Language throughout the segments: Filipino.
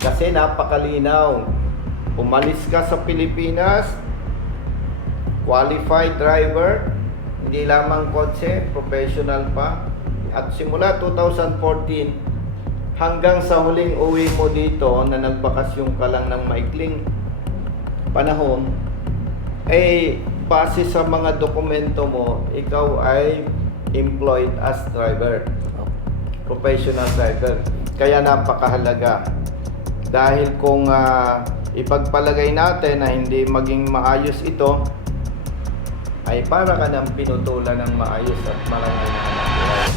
Kasi napakalinaw. Umalis ka sa Pilipinas, qualified driver, hindi lamang kotse, professional pa. At simula 2014 hanggang sa huling uwi mo dito na nagbakasyon ka lang ng maikling panahon, eh base sa mga dokumento mo, ikaw ay employed as driver, professional driver. Kaya napakahalaga. Dahil kung ipagpalagay natin na hindi maging maayos ito, ay para ka nang pinutulan ng maayos at marangal na hanapbuhay.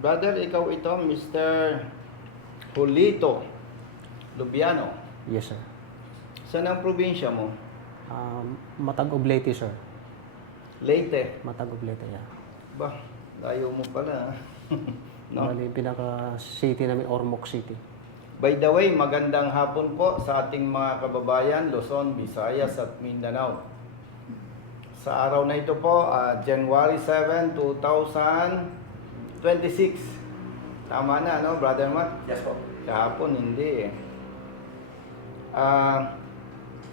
Brother, ikaw ito, Mr. Julito Lubiano. Yes, sir. Saan ang probinsya mo? Matag Oblate, sir. Leyte. Matag Oblate, yeah. Bah, layo mo pala. No? Bali, pinaka-city namin, Ormoc City. By the way, magandang hapon po sa ating mga kababayan, Luzon, Visayas at Mindanao. Sa araw na ito po, January 7, 2026. Tama na, no, Brother Matt? Yes po. Kahapon, hindi eh.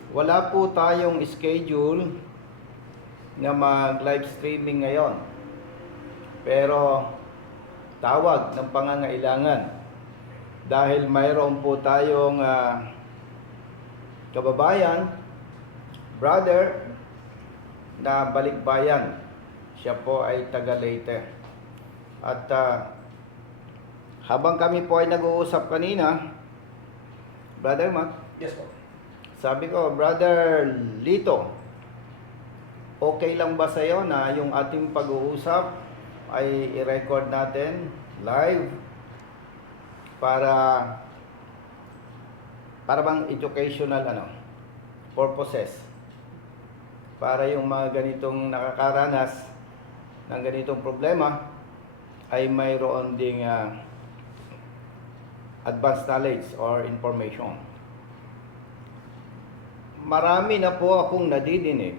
Wala po tayong schedule na mag-live streaming ngayon. Pero tawag ng pangangailangan dahil mayroon po tayong kababayan, brother na balikbayan. Siya po ay taga Leyte. At habang kami po ay nag-uusap kanina, Brother Matt, Yes po. sabi ko, Brother Lito, okay lang ba sa'yo na yung ating pag-uusap ay i-record natin live para bang educational purposes, para yung mga ganitong nakakaranas ng ganitong problema ay mayroon ding advanced knowledge or information. Marami na po akong nadidinig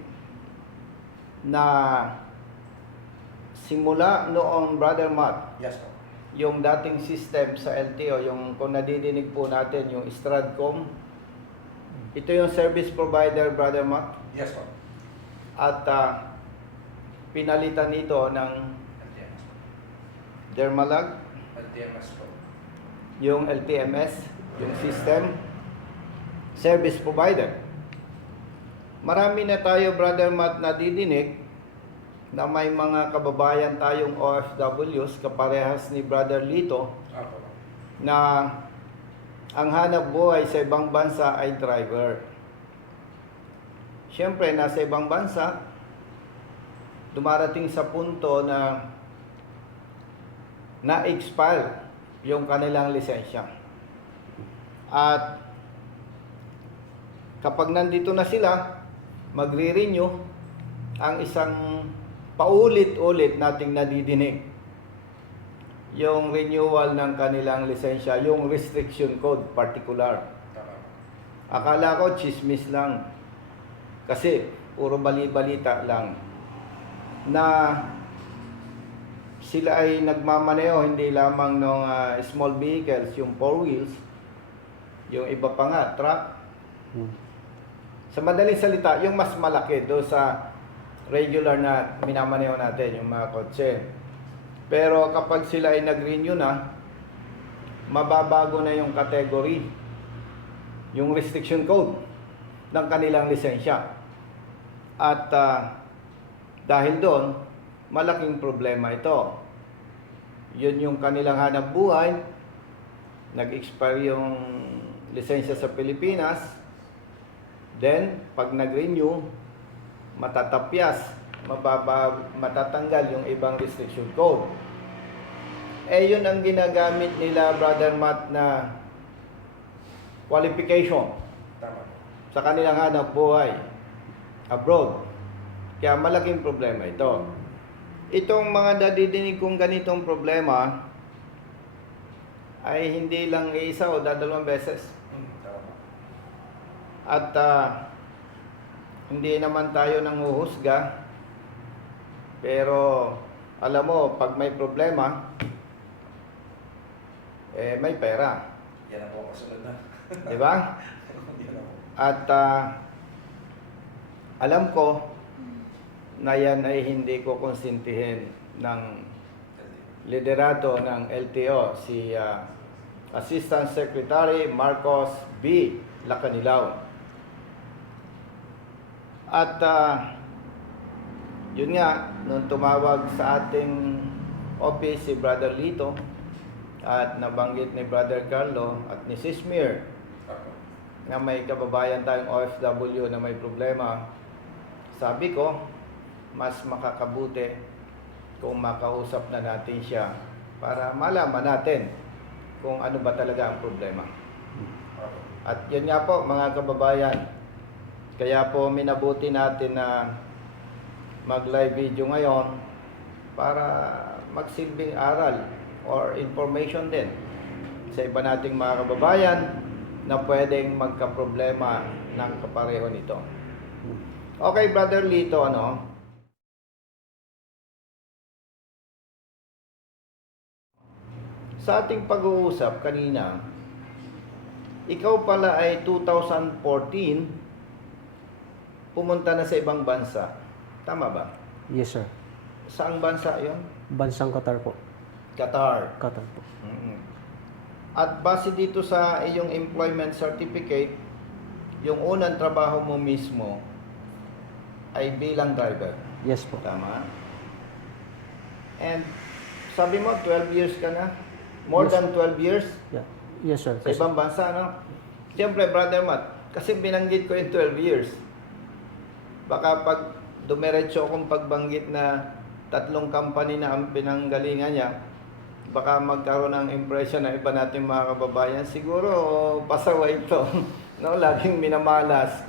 na simula noong Brother Matt, Yes po. yung dating system sa LTO, yung kung nadidinig po natin, yung Stradcom, ito yung service provider, Brother Matt, Yes po. at pinalitan ito ng LTMS po. Dermalag, LTMS po. yung LTMS, yung system, service provider. Marami na tayo, Brother Matt, nadidinig na may mga kababayan tayong OFWs, kaparehas ni Brother Lito, Apo. na ang hanap buhay sa ibang bansa ay driver. Siyempre, nasa ibang bansa, dumarating sa punto na na-expire yung kanilang lisensya. At kapag nandito na sila, magre-renew ang isang paulit-ulit nating nadidinig. Yung renewal ng kanilang lisensya, yung restriction code particular. Tama. Akala ko chismis lang. Kasi puro bali-balita lang na sila ay nagmamaneho hindi lamang ng small vehicles, yung 4 wheels, yung iba pa nga, truck. Sa madaling salita, yung mas malaki do sa regular na minamaneho natin, yung mga kotse. Pero kapag sila ay nag-renew na, mababago na yung category, yung restriction code ng kanilang lisensya. At dahil doon, malaking problema ito. Yun yung kanilang hanap buhay, nag-expire yung lisensya sa Pilipinas, then pag nag-renew, matatapyas, matatanggal yung ibang restriction code. Eh yun ang ginagamit nila, Brother Matt, na qualification Tama. sa kanilang hanap buhay abroad. Kaya malaking problema ito. Itong mga nadidinig kong ganitong problema ay hindi lang isa o dadalawang beses. Tama. At hindi naman tayo nanghuhusga, pero alam mo, pag may problema, may pera. Yan ang po ang kasunod na. Di ba? Yan ang po. At alam ko na yan ay hindi ko konsintihin ng liderato ng LTO, si Assistant Secretary Marcos B. Lacanilaw. At yun nga, nung tumawag sa ating office si Brother Lito at nabanggit ni Brother Carlo at ni Sis Mir Apo. na may kababayan tayong OFW na may problema, sabi ko, mas makakabuti kung makausap na natin siya para malaman natin kung ano ba talaga ang problema. Apo. At yun nga po mga kababayan, kaya po minabuti natin na mag-live video ngayon para magsilbing aral or information din sa iba nating mga kababayan na pwedeng magkaproblema ng kapareho nito. Okay, Brother Lito, ano? Sa ating pag-uusap kanina, ikaw pala ay 2014 pumunta na sa ibang bansa. Tama ba? Yes, sir. Saang bansa yon? Bansang Qatar po. Qatar. Qatar po. Mm. At base dito sa iyong employment certificate, yung unang trabaho mo mismo ay bilang driver. Yes po. Tama? And sabi mo, 12 years ka na? More Yes. than 12 years? Yeah. Yes, sir. Sa ibang bansa, no? Siyempre, Brother Matt, kasi binanggit ko yung 12 years. Baka pag dumiretso akong pagbanggit na 3 company na ang pinanggalingan niya, baka magkaroon ng impression ng iba nating mga kababayan, siguro pasaway ito. No, laging minamalas.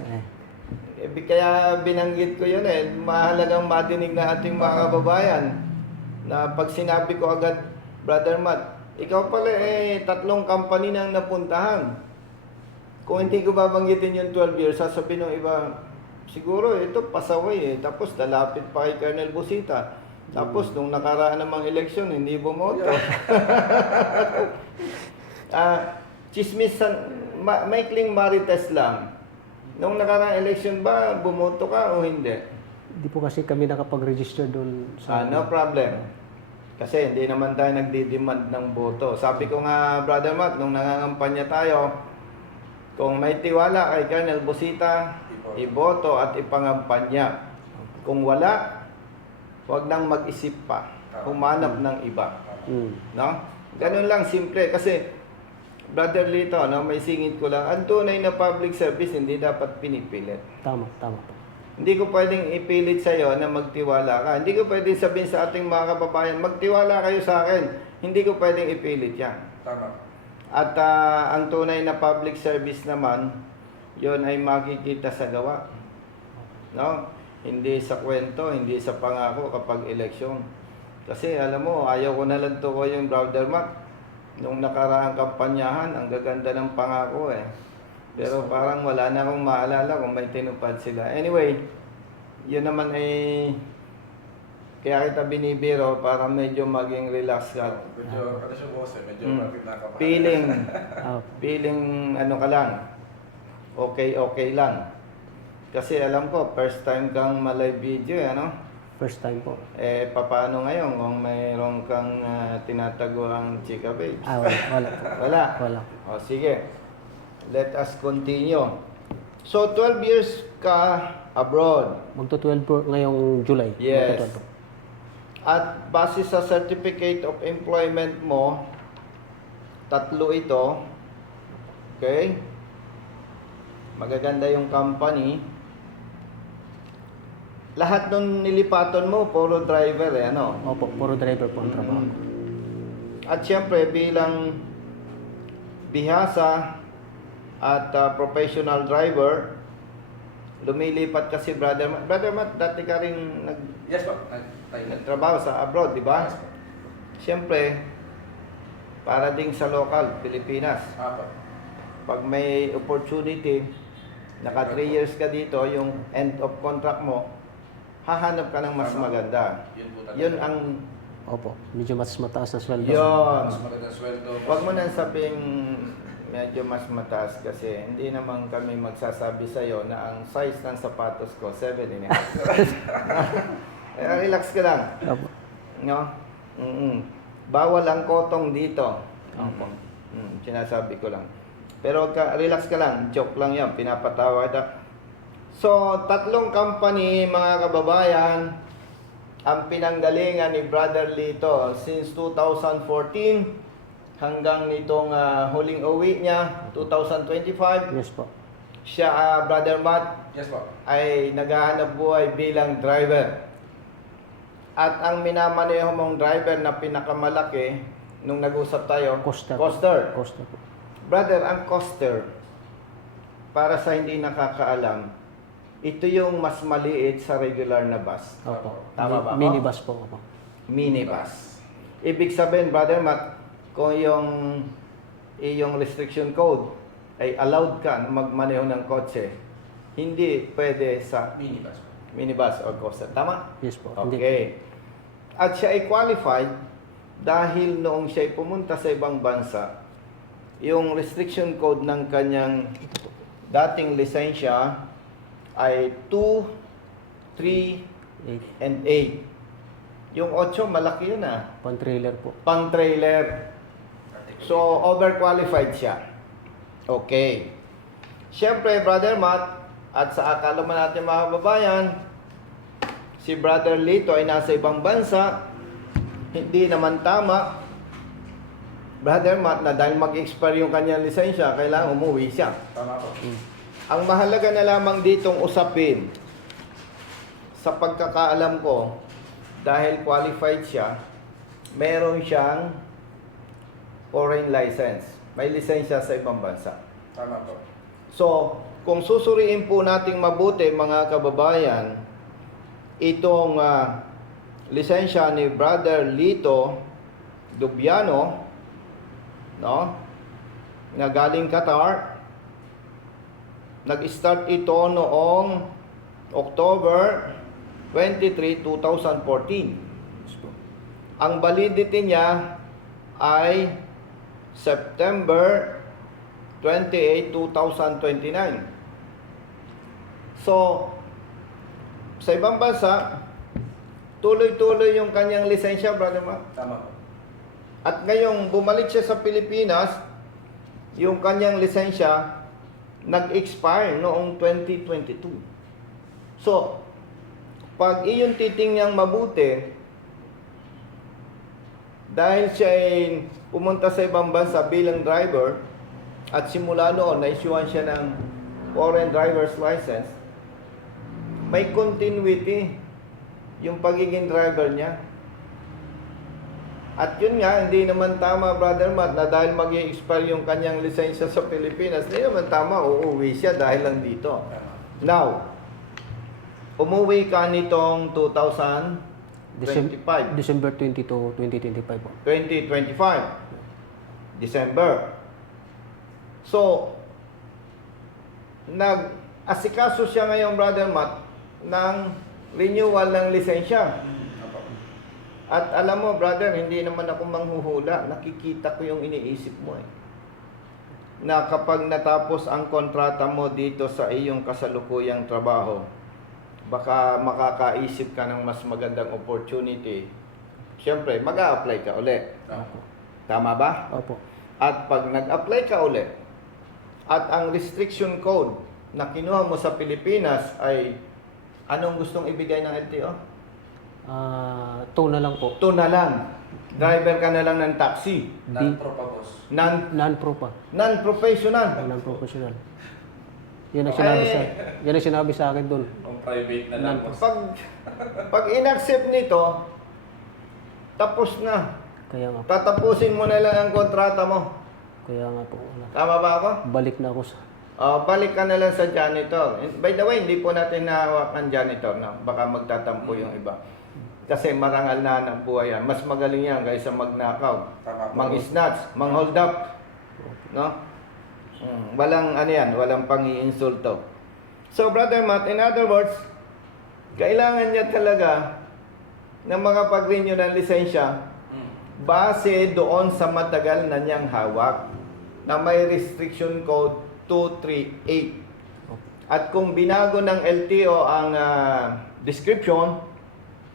Kaya binanggit ko yun mahalagang matinig na ating mga kababayan na pag sinabi ko agad, Brother Matt, ikaw pala 3 company nang napuntahan. Kung hindi ko babanggitin yung 12 years, sasabihin ng iba, siguro ito pasaway Tapos lalapit pa kay Colonel Busita. Tapos nung nakaraan namang eleksyon, hindi bumoto. Chismis, maikling marites lang. Nung nakaraan eleksyon ba, bumoto ka o hindi? Hindi po kasi kami nakapag-register doon sa... No problem. Kasi hindi naman tayo nagdi-demand ng boto. Sabi ko nga, Brother Matt, nung nangangampanya tayo, kung may tiwala kay Colonel Busita, iboto at ipangampanya. Kung wala, huwag nang mag-isip pa. Humanap ng iba. No? Ganun lang, simple. Kasi, Brother Lito, no, may singit ko lang, ang tunay na public service hindi dapat pinipilit. Tama po. Hindi ko pwedeng ipilit sa iyo na magtiwala ka. Hindi ko pwedeng sabihin sa ating mga kababayan, magtiwala kayo sa akin. Hindi ko pwedeng ipilit yan. Tama. At ang tunay na public service naman, yon ay makikita sa gawa. No? Hindi sa kwento, hindi sa pangako kapag eleksyon. Kasi alam mo, ayaw ko na lang ko yung Brother Matt. Nung nakaraang kampanyahan, ang gaganda ng pangako Pero parang wala na akong maalala kung may tinupad sila. Anyway, yun naman kaya kita binibiro para medyo maging relax ka. Medyo, ano siya boss medyo bakit nakakabahan. Feeling ano ka lang, okay lang. Kasi alam ko, first time kang ma-live video, ano? First time po. Paano ngayon kung mayroon kang tinatago ang chika babes? Wala po. Wala? Wala. O sige, let us continue. So, 12 years ka abroad. Magto-12 po ngayong July. Yes. Magto-12 po. At base sa certificate of employment mo, 3 ito. Okay? Magaganda yung company. Lahat nung nilipatan mo, puro driver ano? Opo, puro driver po ang trabaho. At syempre, bilang bihasa at professional driver, lumilipat kasi Brother Matt, dati ka rin Yes po. nagtrabaho sa abroad, di ba? Yes po. Siyempre, para ding sa local, Pilipinas. Apo. Pag may opportunity, naka 3 years ka dito, yung end of contract mo, hahanap ka ng mas maganda. Yun po talaga. Yun ang Opo. Medyo mas mataas na sweldo. Yun. Mas magandang sweldo. Huwag mo nang sabing medyo mas mataas kasi hindi naman kami magsasabi sa'yo na ang size ng sapatos ko 7.5. Relax ka lang. Opo. No? Bawal ang kotong dito. Opo. Sinasabi ko lang. Pero relax ka lang. Joke lang yan. Pinapatawa kita. So, 3 company, mga kababayan, ang pinanggalingan ni Brother Lito since 2014 hanggang nitong huling uwi niya, 2025. Yes po. Siya, Brother Matt, Yes po. ay naghahanap buhay bilang driver. At ang minamaneho mong driver na pinakamalaki, nung nag-usap tayo, Coaster. Coaster. Coaster po. Brother, ang Coaster, para sa hindi nakakaalam, ito yung mas maliit sa regular na bus. Opo. Tama ba ako? Minibus po. Opo. Minibus. Ibig sabihin, Brother Matt, kung yung iyong restriction code ay allowed ka na magmaneho ng kotse, hindi pwede sa Minibus po. minibus o coaster. Tama? Yes po. Hindi. Okay. At siya ay qualified dahil noong siya ay pumunta sa ibang bansa, yung restriction code ng kanyang dating lisensya ay 2, 3, 8. and 8. Yung 8, malaki yun ah. Pan-trailer po. Pang trailer. So, overqualified siya. Okay. Siyempre, Brother Matt, at sa akala mo natin mga kababayan, si Brother Lito ay nasa ibang bansa, hindi naman tama. Brother Matt, na dahil mag-expire yung kanyang lisensya, kailangan umuwi siya. Tama po. Ang mahalaga na lamang ditong usapin, sa pagkakaalam ko, dahil qualified siya, meron siyang foreign license. May lisensya sa ibang bansa. Tama po. So, kung susuriin po nating mabuti mga kababayan, itong lisensya ni Brother Lito Dubiano, no? Na galing Qatar, nag-start ito noong October 23, 2014. Ang validity niya ay September 28, 2029. So, sa ibang bansa, tuloy-tuloy yung kanyang lisensya, Brother Mark. Tama po. At ngayong bumalik siya sa Pilipinas, yung kanyang lisensya nag-expire noong 2022. So, pag iyon titingyang mabuti, dahil siya ay pumunta sa ibang bansa bilang driver, at simula noon, na-issuean siya ng foreign driver's license, may continuity yung pagiging driver niya. At yun nga, hindi naman tama, Brother Matt, na dahil mag-i-expire yung kanyang lisensya sa Pilipinas, hindi naman tama, uuwi siya dahil lang dito. Tama. Now, umuwi ka nitong 2025. December 22, 2025 po. 2025. December. So, nag-asikaso siya ngayon, Brother Matt, ng renewal ng lisensya. Opo. At alam mo, brother, hindi naman ako manghuhula. Nakikita ko yung iniisip mo eh. Na kapag natapos ang kontrata mo dito sa iyong kasalukuyang trabaho, baka makakaisip ka ng mas magandang opportunity. Siyempre, mag-a-apply ka ulit. Opo. Tama ba? Opo. At pag nag-apply ka ulit, at ang restriction code na kinuha mo sa Pilipinas ay anong gustong ibigay ng LTO? 2 na lang po. Ito na lang. Driver ka na lang ng taxi. Non-pro pa, boss. Non-pro pa. Non-professional. Non-professional. Yan ang sinabi Ay. sa yan ang sinabi sa akin doon. Kung private na lang, boss. Pag in-accept nito, tapos na. Kaya nga, Tatapusin mo na lang ang kontrata mo. kaya nga po. Tama ba ako? Balik na ako sa Balik ka na lang sa janitor. By the way, hindi po natin nahawak ang janitor. No? Baka magtatampo yung iba. Kasi marangal na ang buhay yan. Mas magaling yan kaysa magnakaw. Tama po. Mang-snatch, mang-hold up. No? Walang ano yan, walang pang-iinsulto. So, Brother Matt, in other words, kailangan niya talaga ng mga pag-renew ng lisensya base doon sa matagal na niyang hawak na may restriction code 238. At kung binago ng LTO ang description,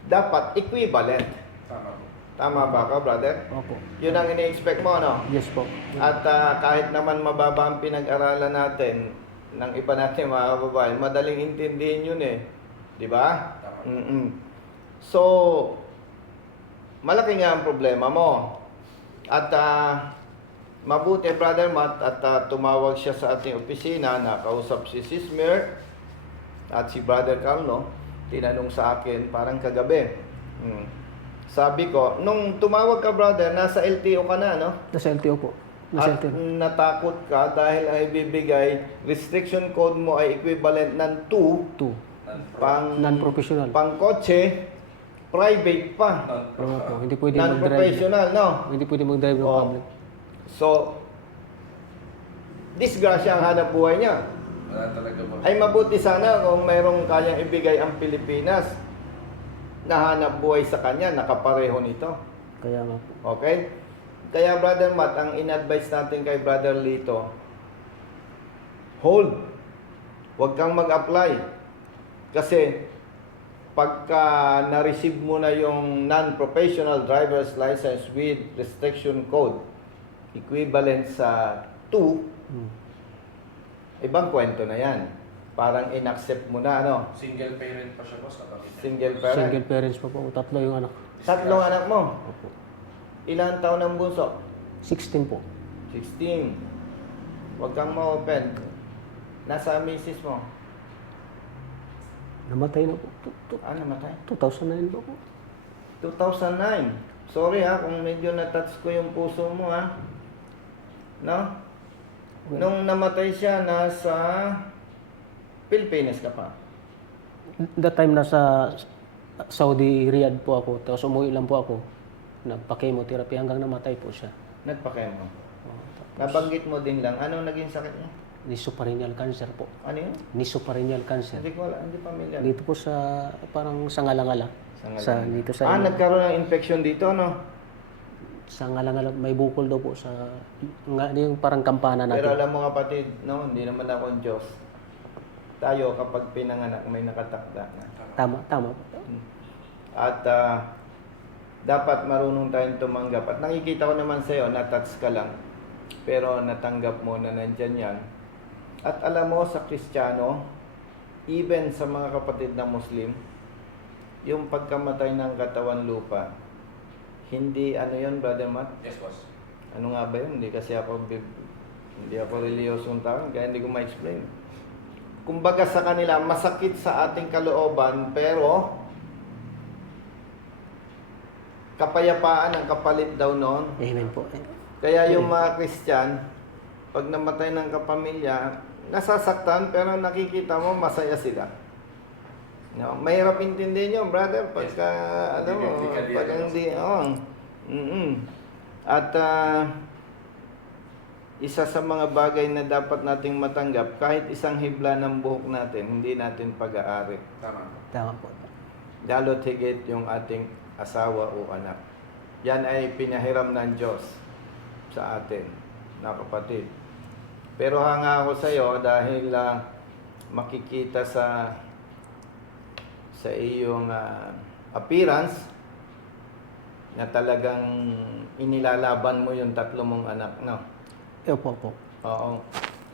dapat equivalent. Tama po. Tama ba ka, brother? Opo. Yun ang ini-expect mo, no? Yes po. At kahit naman mababa ang pinag-aralan natin ng iba natin mga kababayan, madaling intindihin yun eh. Di ba? Tama. So, malaki nga ang problema mo. At mabuti, Brother Matt, at tumawag siya sa ating opisina, nakausap si Sismer at si Brother Carlo, tinanong sa akin parang kagabi. Sabi ko, nung tumawag ka, brother, nasa LTO ka na, no? Nasa LTO po. Nasa At LTO. natakot ka dahil ay bibigay, restriction code mo ay equivalent ng 2, 2. pang, Non-professional. pang kotse, private pa. Oo po. Hindi pwede mag-drive. Non-professional, no? Hindi pwede mag-drive ng Oh. public. So, disgrasya ang hanap buhay niya. Wala talaga po. Ay mabuti sana kung mayroong kayang ibigay ang Pilipinas na hanap buhay sa kanya, nakapareho nito. Kaya nga po. Okay? Kaya Brother Matt, ang in-advise natin kay Brother Lito, hold. Huwag kang mag-apply. Kasi pagka na-receive mo na yung non-professional driver's license with restriction code equivalent sa 2, ibang kwento na yan. Parang in-accept mo na, ano? Single parent pa siya, boss, kapatid niya. Single parent. Single parents pa po. 3 yung anak. Tatlong anak mo. Opo. Ilang taon ang bunso? 16 po. 16. Huwag kang ma-open. Nasa misis mo. Namatay na po. Namatay? 2009 pa po. 2009. Sorry kung medyo na-touch ko yung puso mo No? Nung namatay siya, nasa Pilipinas ka pa. That time nasa Saudi Riyadh po ako. Tapos umuwi lang po ako. Nagpa-chemotherapy hanggang namatay po siya. Nagpa-chemo. Oh, Nabanggit mo din lang. Ano naging sakit niya? Nisopharyngeal cancer po. Ano yun? Nisopharyngeal cancer. Hindi ko alam. Hindi familiar. Dito po sa parang sa Ngalangala. Sa dito sa nagkaroon ng infection dito, no? sa Ngalangala may bukol daw po sa yung parang kampana natin. Pero alam mo kapatid, no? Hindi naman ako ang Diyos. Tayo kapag pinanganak may nakatakda na. Tama po. At dapat marunong tayong tumanggap. At nakikita ko naman sa'yo, na-touch ka lang. Pero natanggap mo na nandyan yan. At alam mo sa Kristiyano, even sa mga kapatid na Muslim, yung pagkamatay ng katawan lupa, hindi ano yun, Brother Matt? Yes, boss. Ano nga ba yun? Hindi kasi ako reliyosong tao, kaya hindi ko ma-explain. Kumbaga sa kanila, masakit sa ating kalooban, pero kapayapaan ang kapalit daw noon. Amen po. Kaya yung mga Christian, pag namatay ng kapamilya, nasasaktan pero nakikita mo masaya sila. No, mahirap intindihin yun, brother, pagka, alam mo, pag hindi, At isa sa mga bagay na dapat nating matanggap, kahit isang hibla ng buhok natin, hindi natin pag-aari. Tama po. Lalo't higit yung ating asawa o anak. Yan ay pinahiram ng Diyos sa atin, na kapatid. Pero hanga ako sa iyo dahil makikita sa iyong appearance na talagang inilalaban mo yung 3 mong anak, no? Opo. Oo.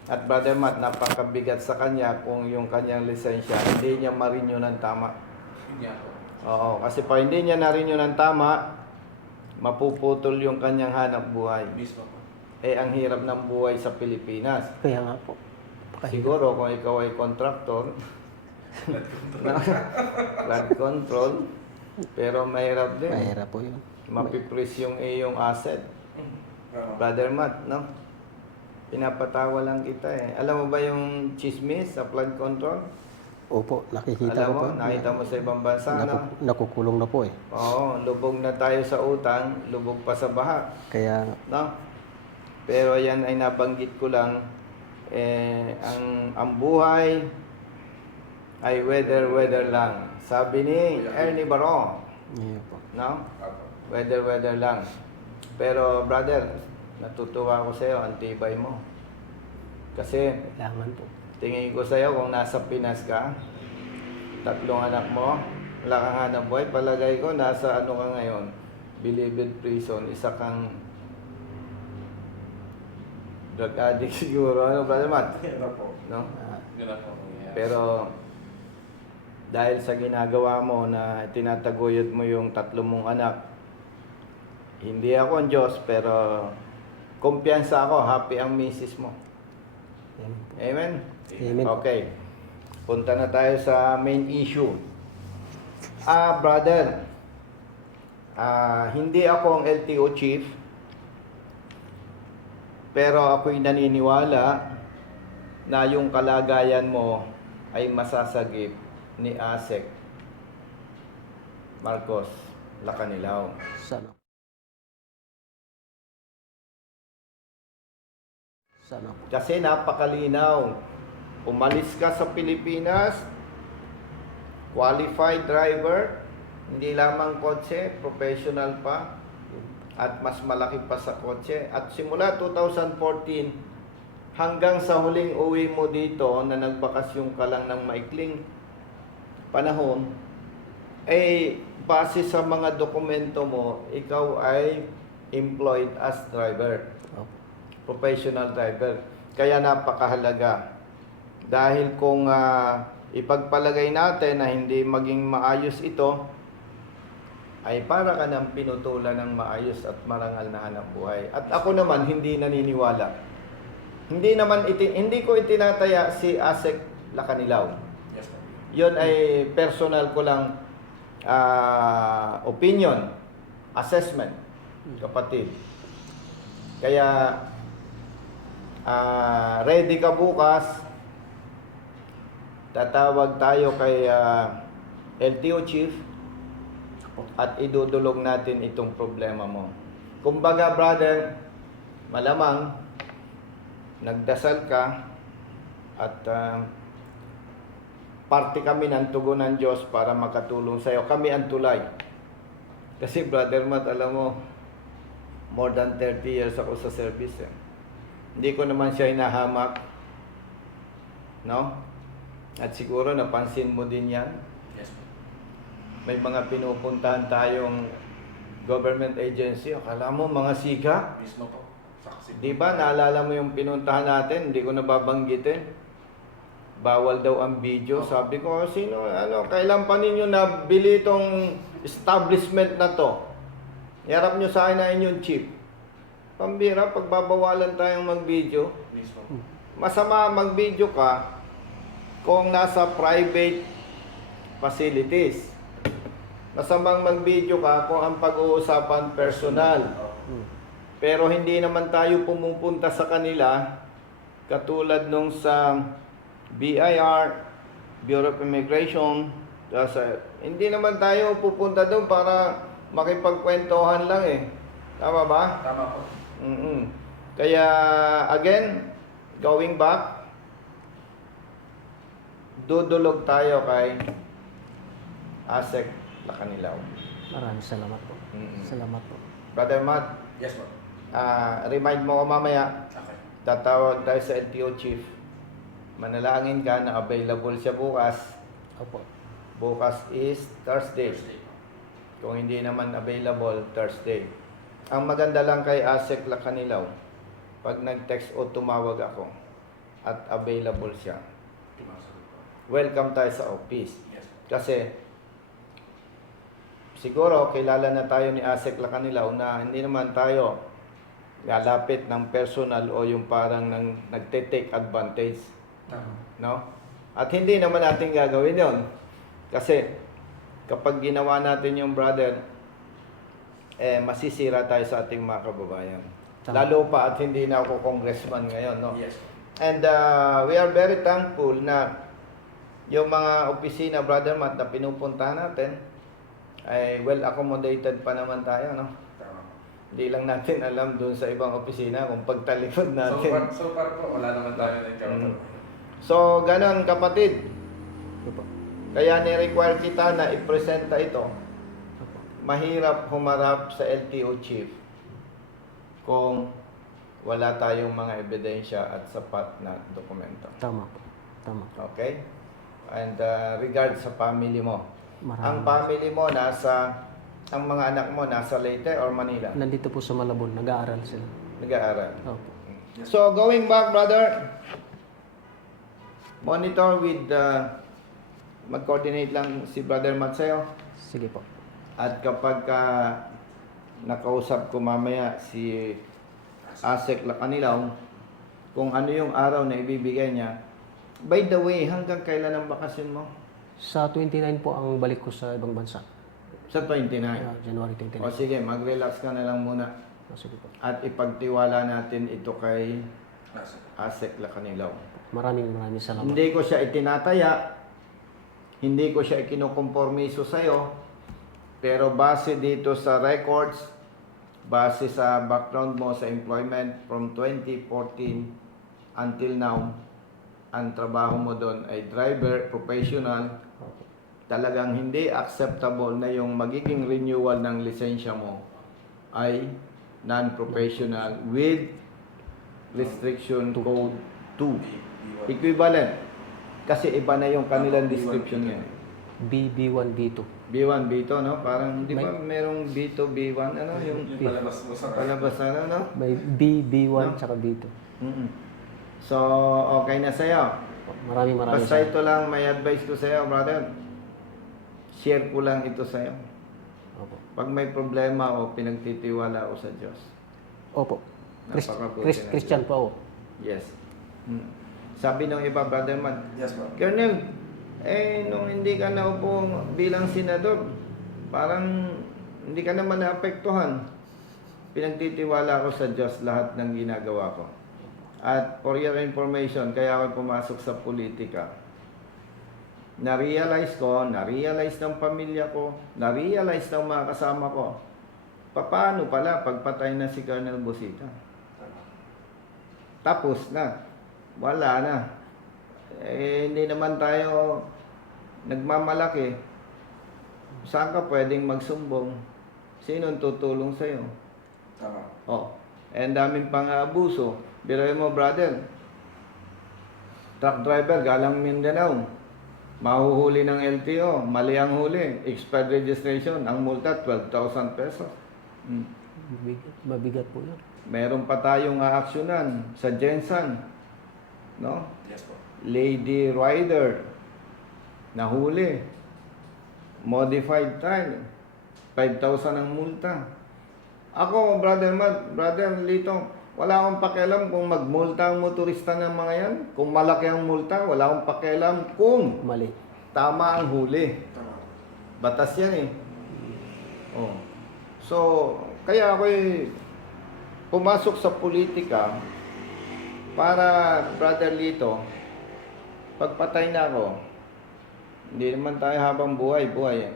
At Brother Matt, napakabigat sa kanya kung yung kanyang lisensya hindi niya ma-renew ng tama. Hindi ako. Oo, kasi pag hindi niya na-renew ng tama, mapuputol yung kanyang hanap buhay. Mismo po. Ang hirap ng buhay sa Pilipinas. Kaya nga po. Siguro kung ikaw ay contractor, flood control, pero mahirap din. Mahirap po yun. Mapipris yung iyong asset. Bravo. Brother Matt, no? Pinapatawa lang kita Alam mo ba yung chismis sa flood control? Opo, nakikita Alam ko mo, po. nakita mo sa ibang bansa, no? Nakukulong na po eh. Oo, lubog na tayo sa utang, lubog pa sa baha. Kaya No? Pero yan ay nabanggit ko lang, ang buhay ay weather lang. Sabi ni Ernie Barong, Yeah po. No? Apo. Weather lang. Pero brother, natutuwa ako sa'yo, ang tibay mo. Kasi Kailangan po. tingin ko sa'yo kung nasa Pinas ka, 3 anak mo, wala kang hanap buhay, palagay ko nasa ano ka ngayon, Bilibid Prison, isa kang drug addict siguro, ano brother Matt? Yan na po. No? Yan na po. Yes. Pero dahil sa ginagawa mo na tinataguyod mo yung 3 mong anak, hindi ako ang Diyos, pero kumpiyansa ako, happy ang misis mo. Amen po. Amen? Amen. Okay. Punta na tayo sa main issue. Brother, hindi ako ang LTO chief, pero ako'y naniniwala na yung kalagayan mo ay masasagip ni ASEC Marcos Lacanilaw. Sana. Sana po. Kasi napakalinaw. Umalis ka sa Pilipinas, qualified driver, hindi lamang kotse, professional pa, at mas malaki pa sa kotse. At simula 2014, hanggang sa huling uwi mo dito na nagbakasyon ka lang ng maikling panahon, ay base sa mga dokumento mo, ikaw ay employed as driver, Opo. professional driver. Kaya napakahalaga. Dahil kung ipagpalagay natin na hindi maging maayos ito, ay para ka nang pinutulan ng maayos at marangal na hanap buhay. At ako naman hindi naniniwala. Hindi ko itinataya si ASEC Lacanilaw. Yes po. Yun ay personal ko lang opinion, assessment, kapatid. Kaya ready ka bukas, tatawag tayo kay LTO chief at idudulog natin itong problema mo. Kumbaga brother, malamang nagdasal ka at parte kami ng tugon ng Diyos para makatulong sa iyo. Kami ang tulay. Kasi brother Matt, alam mo, more than 30 years ako sa service. Hindi ko naman siya hinahamak. No? At siguro napansin mo din yan. Yes po. May mga pinupuntahan tayong government agency. Akala mo mga siga. Mismo po. Saksi. Di ba naalala mo yung pinuntahan natin? Hindi ko nababanggitin. Bawal daw ang video. Sabi ko, sino, kailan pa ninyo nabili itong establishment na to? Iharap nyo sa akin na inyong chief. Pambira, pagbabawalan tayong mag-video. Mismo. Masama mag-video ka kung nasa private facilities. Masamang mag-video ka kung ang pag-uusapan personal. Pero hindi naman tayo pumupunta sa kanila katulad nung sa BIR, Bureau of Immigration. Hindi naman tayo pupunta doon para makipagkwentuhan lang eh. Tama ba? Tama po. Kaya again, going back, dudulog tayo kay ASEC Lacanilaw. Maraming salamat po. Salamat po. Brother Matt, Yes po. remind mo ko mamaya, Okay. tatawag tayo sa LTO chief. Manalangin ka na available siya bukas. Opo. Bukas is Thursday. Thursday po. Kung hindi naman available, Thursday. Ang maganda lang kay ASEC Lacanilaw, pag nag-text o tumawag ako at available siya, Tumasagot po. welcome tayo sa office. Yes po. Kasi siguro kilala na tayo ni ASEC Lacanilaw na hindi naman tayo lalapit ng personal o yung parang nagte-take advantage, Tama. no? At hindi naman natin gagawin yon. Kasi kapag ginawa natin yung brother, masisira tayo sa ating mga kababayan. Tama. Lalo pa at hindi na ako congressman ngayon, no? Yes po. And we are very thankful na yung mga opisina, Brother Matt, na pinupuntahan natin, ay well accommodated pa naman tayo, no? Tama po. Hindi lang natin alam doon sa ibang opisina kung pagtalikod natin. So far po, wala naman tayo na-encounter. So, ganon kapatid. Opo. Kaya ni-require kita na i-presenta ito. Opo. mahirap humarap sa LTO chief kung wala tayong mga ebidensya at sapat na dokumento. Tama po. Tama. Okay? And regards sa family mo. Ang Maraming. family mo ang mga anak mo nasa Leyte or Manila? Nandito po sa Malabon, nag-aaral sila. Nag-aaral. Opo. So, going back, brother, monitor with mag-coordinate lang si Brother Matt sa'yo. Sige po. At kapag nakausap ko mamaya si Asek Lacanilaw, kung ano yung araw na ibibigay niya. By the way, hanggang kailan ang bakasyon mo? Sa 29 po ang balik ko sa ibang bansa. Sa 29. January 29. O sige, mag-relax ka na lang muna. Sige po. At ipagtiwala natin ito kay Nasa. Asek Lacanilaw. Maraming salamat. Hindi ko siya itinataya, hindi ko siya ikinukompormiso sa'yo, pero base dito sa records, base sa background mo sa employment from 2014 until now, ang trabaho mo doon ay driver, professional, talagang hindi acceptable na yung magiging renewal ng lisensya mo ay non-professional with restriction code 2. Equivalent. Kasi iba na yung kanilang description ngayon. B1, B2. B1, B2, no? Parang, di ba merong B2, B1, ano? Yung Yung palabas mo sa palabas na, no? May B1, No? tsaka B2. Mm-mm. So, okay na sa'yo. Maraming Basta salamat. ito lang may advice ko sa'yo, brother. Share ko lang ito sa'yo. Opo. Pag may problema o pinagtitiwala ako sa Diyos. Opo. Napakabuti na Christian po ako. Yes. Sabi ng iba, brother man, Yes, bro. Colonel, nung hindi ka naupo bilang senador, parang hindi ka naman naapektuhan. Pinagtitiwala ko sa Diyos lahat ng ginagawa ko. At for your information, kaya ako pumasok sa politika. Na-realize ng pamilya ko, na-realize ng mga kasama ko, paano pala pagpatay na si Colonel Busita? Tapos na. Wala na. Hindi naman tayo nagmamalaki. Saan ka pwedeng magsumbong? Sino ang tutulong sa'yo? Tama. Oh, ang daming pang-aabuso. Biruin mo, brother. Truck driver, galang Mindanao. Mahuhuli ng LTO. Mali ang huli. Expired registration. Ang multa, 12,000 pesos. Mabigat po yun. Meron pa tayong aaksyonan sa Jensen. No? Yes, po. Lady Rider. Nahuli. Modified tire. 5,000 ang multa. Ako, brother Matt, brother Lito, wala akong pakialam kung magmulta ang motorista ng mga yan. Kung malaki ang multa, wala akong pakialam kung Mali. tama ang huli. Tama. Batas yan eh. Oh. So, kaya ako'y pumasok sa politika para, brother Lito, pagpatay na ako, hindi naman tayo habang buhay eh.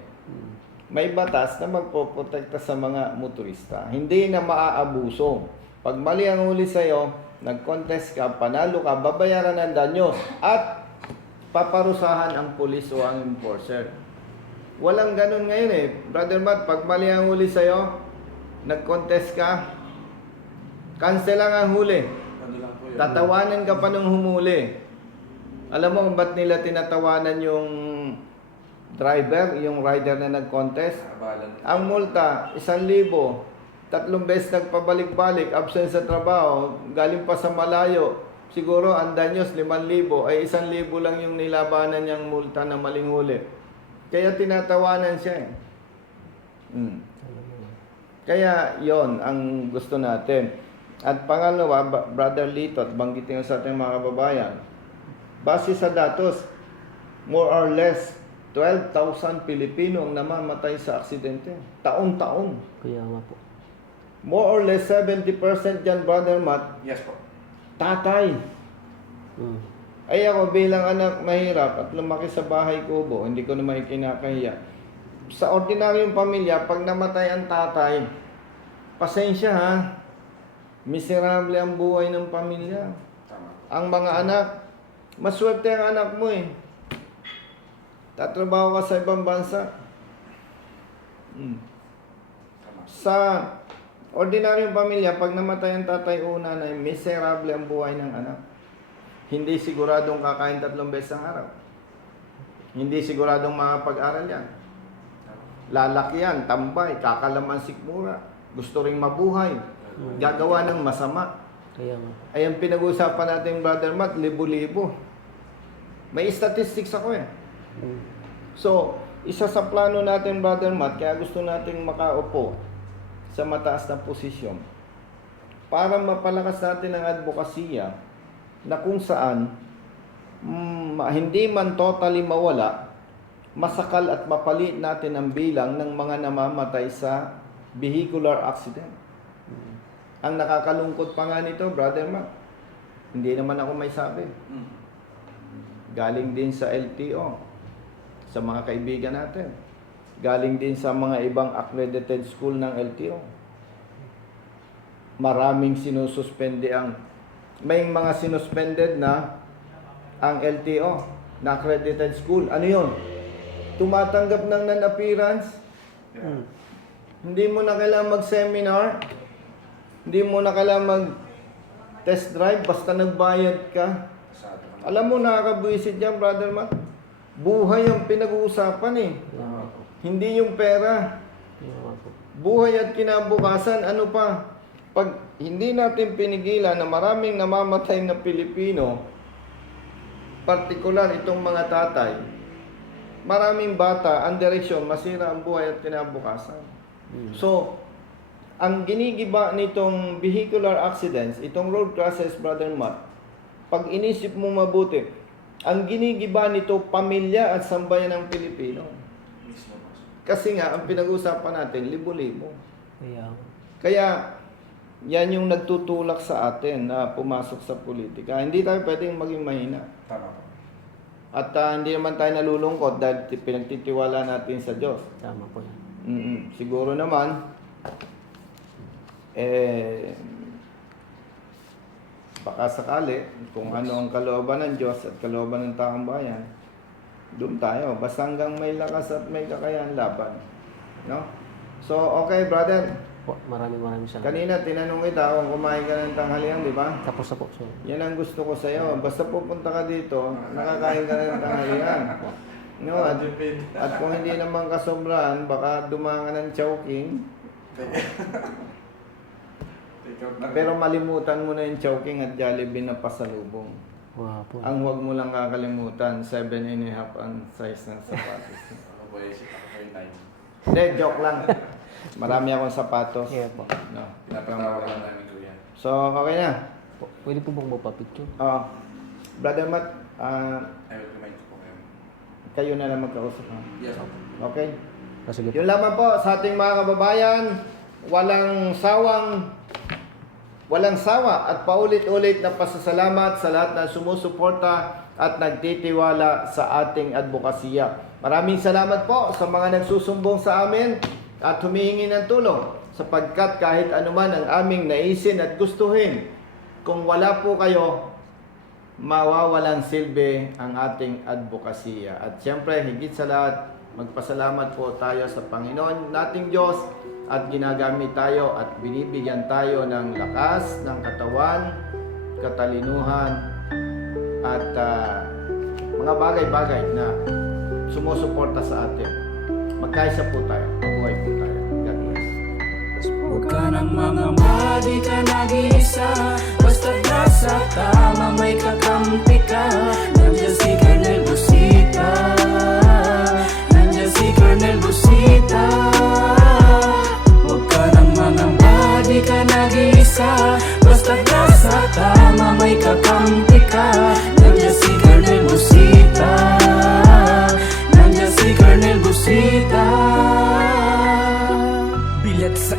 May batas na magpoprotekta sa mga motorista. Hindi na maaabuso. Pag mali ang huli sa'yo, nag-contest ka, panalo ka, babayaran ng danyos at paparusahan ang pulis o ang enforcer. Walang ganun ngayon eh. Brother Matt, pag mali ang huli sa'yo, nag-contest ka, cancel lang ang huli. Ano lang po yun? Tatawanan ka pa nung humuli. Alam mo kung ba't nila tinatawanan yung driver, yung rider na nag-contest? Nakabalan. Ang multa, 1,000. 3 beses nagpabalik-balik, absent sa trabaho, galing pa sa malayo. Siguro ang danyos 5,000, ay 1,000 lang yung nilabanan niyang multa na maling huli. Kaya tinatawanan siya eh. Kaya yon ang gusto natin. At pangalawa, Brother Lito, at banggitin sa ating mga kababayan, base sa datos, more or less 12,000 Pilipino ang namamatay sa aksidente. Taon-taon. Kaya nga po. More or less 70% dyan, Brother Matt, Yes, po. tatay. Ay ako bilang anak mahirap at lumaki sa bahay kubo, hindi ko naman ikinakahiya. Sa ordinaryong pamilya, pag namatay ang tatay, pasensya ha, miserable ang buhay ng pamilya. Tama. Ang mga anak, maswerte ang anak mo eh. Tatrabaho ka sa ibang bansa. Sa ordinaryong pamilya, pag namatay ang tatay una na miserable ang buhay ng anak. Hindi siguradong kakain 3 beses ang araw. Hindi siguradong makapag-aral yan. Lalaki yan, tambay, kakalaman sikmura. Gusto ring mabuhay. Gagawa ng masama. Kaya nga. Ay ang pinag-uusapan natin, Brother Matt, libo-libo. May statistics ako eh. So, isa sa plano natin, Brother Matt, kaya gusto nating makaupo sa mataas na posisyon para mapalakas natin ang advokasya na kung saan hindi man totally mawala, masakal at mapalit natin ang bilang ng mga namamatay sa vehicular accident. Ang nakakalungkot pa nga nito, Brother Matt, hindi naman ako may sabi. Galing din sa LTO, sa mga kaibigan natin. Galing din sa mga ibang accredited school ng LTO. Maraming sinususpende may mga sinuspended na ang LTO na accredited school. Ano yun? Tumatanggap ng non-appearance. Hindi mo na kailangan mag-seminar. Hindi mo na kailangan mag-test drive. Basta nagbayad ka. Alam mo, nakakabuisit yan, Brother Matt. Buhay ang pinag-uusapan eh. Hindi yung pera. Buhay at kinabukasan, ano pa? Pag hindi natin pinigilan na maraming namamatay na Pilipino, partikular itong mga tatay, maraming bata, ang direksyon, masira ang buhay at kinabukasan. So, ang ginigiba nitong vehicular accidents, itong road crashes, Brother Matt, pag inisip mo mabuti, ang ginigiba nito pamilya at sambayan ng Pilipino. Kasi nga, ang pinag-usapan natin, libo-libo. Kaya, yan yung nagtutulak sa atin na pumasok sa politika. Hindi tayo pwedeng maging mahina. Tama po. At hindi naman tayo nalulungkot dahil pinagtitiwala natin sa Diyos. Tama po yan. Siguro naman, baka sakali, kung ano ang kalooban ng Diyos at kalooban ng taong bayan, doon tayo. Basta hanggang may lakas at may kakayahan laban. No? So, okay, brother. Po, maraming salamat. Kanina, tinanong kita kung kumain ka ng tanghalian, di ba? Tapos na po, sir. Yan ang gusto ko sa'yo. Basta pupunta ka dito, nakakain ka na ng tanghalian. No, at kung hindi naman kasobrahan, baka dumangan ng choking. Pero malimutan mo na yung choking at Jollibee na pasalubong. Wow po. Ang huwag mo lang kakalimutan, 7.5 ang size ng sapatos. Ako po yung 9. Hindi, joke lang. Marami akong sapatos. Yeah po. No. Pinapatawa lang namin kuya. So, okay na. Pwede po bang magpa-picture? Brother Matt, I will remind you po kayo. kayo na lang magkausap. Ha? Yes po. Okay? Sige po. Yun lamang po sa ating mga kababayan, walang sawa at paulit-ulit na pasasalamat sa lahat na sumusuporta at nagtitiwala sa ating advokasya. Maraming salamat po sa mga nagsusumbong sa amin at humihingi ng tulong sapagkat kahit anuman ang aming naisin at gustuhin, kung wala po kayo, mawawalang silbi ang ating advokasya. At siyempre, higit sa lahat, magpasalamat po tayo sa Panginoon nating Diyos at ginagamit tayo at binibigyan tayo ng lakas, ng katawan, katalinuhan, at mga bagay-bagay na sumusuporta sa atin. Magkaisa po tayo. Mabuhay po tayo. God bless. Huwag ka nang mangamba, di ka nag-iisa. Basta nasa tama, may kakampi ka. Nandiyan si Colonel Busita. Nandiyan si Colonel Busita. Huwag ka nang mangamba, di ka nag-iisa. Basta nasa tama, may kakampi ka. Nandiyan si Colonel Busita. Nandiyan si Colonel Busita. Bilat sa